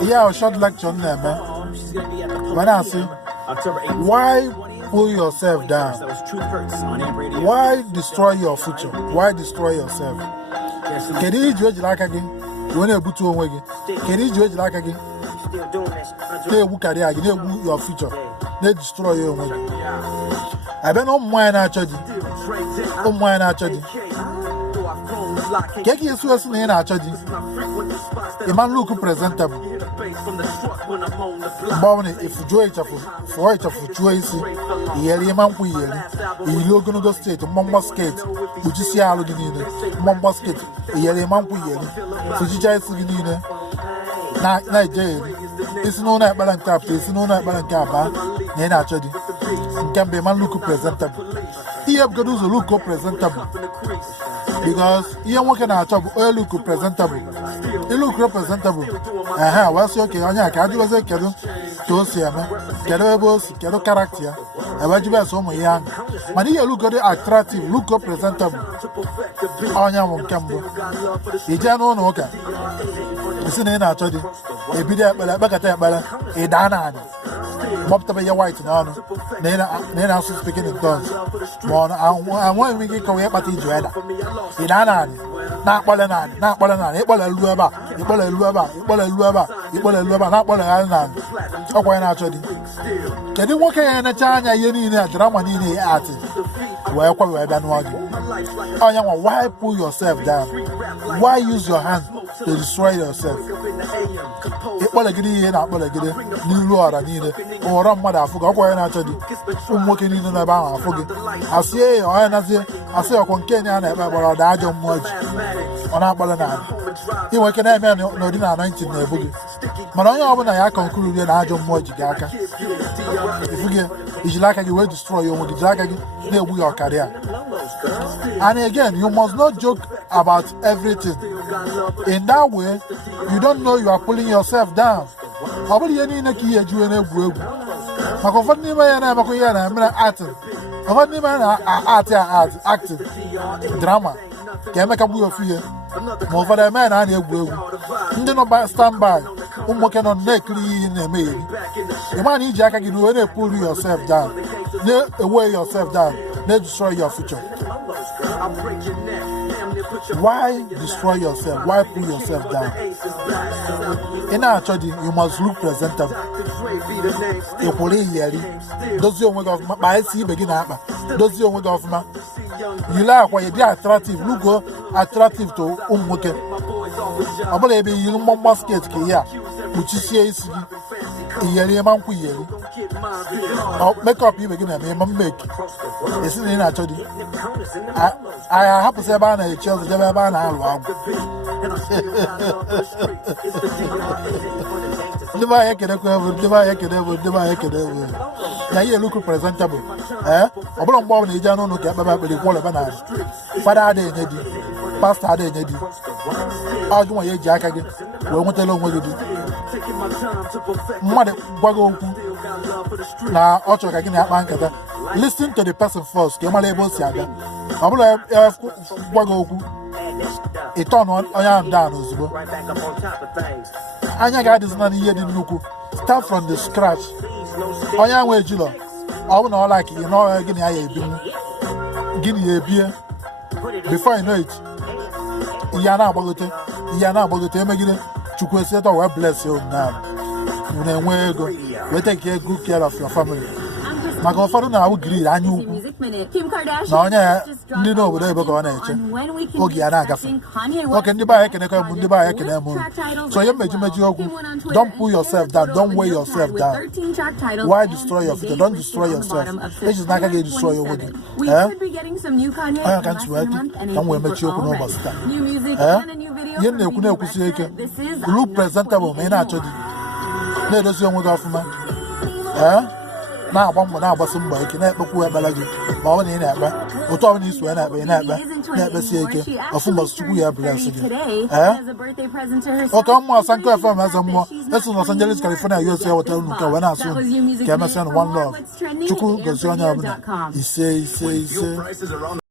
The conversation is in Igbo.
Yeah, a short lecture man. When I say, why pull yourself down? Why destroy your future? Why destroy yourself? Can you judge like again? When you put on again, can you judge like again? They look at it, they will your future. They destroy your way. I don't know why not judging. Oh, why not judging? Keki is worse than a judging. A man look presentable. Bonnie, if you join for it of choice, yearly man will yearly. You look on the state of Mamba Skate, which is Yalo Guinea, Mamba Skate, yearly man will yearly. Fujija Guinea, Nigeria. It's no night balanca, it's no night balanca, Nena Chadi. Can be man look presentable. He have got to look presentable. Because you want to job, look presentable. You look presentable. What's okay? I can't do as a kid to see a man, get character. I want you so young. But you look attractive, look presentable. On your cambo. You can't know, okay. It's in a study. A video back at that, a dana. Bob to be your white now. Then I speaking in tongues. I want to make a way, but he's ready. Idana, not Bolanan, Ebola Luaba, not Bolanan. Oh, why not? Can you walk in a China? You need a drama in the art. Well, why pull yourself down? Why use your hand to destroy yourself? New Lord, I need it. Or run mother, I forgot why not. I'm walking in the bar. I forget. I say, I say, I can about the Adam Mudge on our Balanan. You can have no dinner 19 boogie. But I know when I conclude an Adam Mudge Gaka. If you get, it's like you will destroy your Mudge, they will your career. And again, you must not joke about everything. In that way, you don't know you are pulling yourself down. How about you need a key at you and a group? I'm acting. Acting. Drama. Can make a boo of fear. More for the man and a group. You don't stand by. I'm working on neck in a mail. The man in Jack, you will pull yourself down. Weigh yourself down. Let's destroy your future. Why destroy yourself? Why pull yourself down? In our church, you must look presentable. You pull in yearly. Those you want of my see begin up. Those you want of my. You like why you be attractive. Look attractive to Umwoke. I believe you want basket here, which is yearly man who yearly. Make up you begin a make. It's in our church. I have to say about a child, the Banana. You look presentable. A block bomb, you don't know the wall of banana. Father, they need you. Pastor, they need you. I'll do my jack again. We won't alone what you do. Mother, now, also, I can have listen to the person first. Come on, label Saga. I will have Wagoku. A ton on I am down. I got this not here in Nuku. Start from the scratch. I am where you I will not like you know, give me a beer. Before I know it, Yana Bogote, Megid, Chukweseta, will bless you now. When we go, we take good care of your family. My godfather now agree. I knew. No, yeah, you know what they were going to say. Okay, I got it. Okay, the buy can come, the buy can move. So you make don't pull yourself down, don't weigh yourself down. Why destroy your future? Don't destroy yourself. This is not going to destroy your wedding. I can't swear it. Don't wear make you know about stuff. You know, look presentable, may not tell you. Let us young with off man. Now, one now, but somebody can have a poor balagi. Or in that, but all these were not never see again. Of whom was 2 years blessing. Oh, come on, SankoFM Ezemmuo. That's in Los Angeles, California. You say what I when I soon. Cameron, one love. Chuku, the Zonia. He say.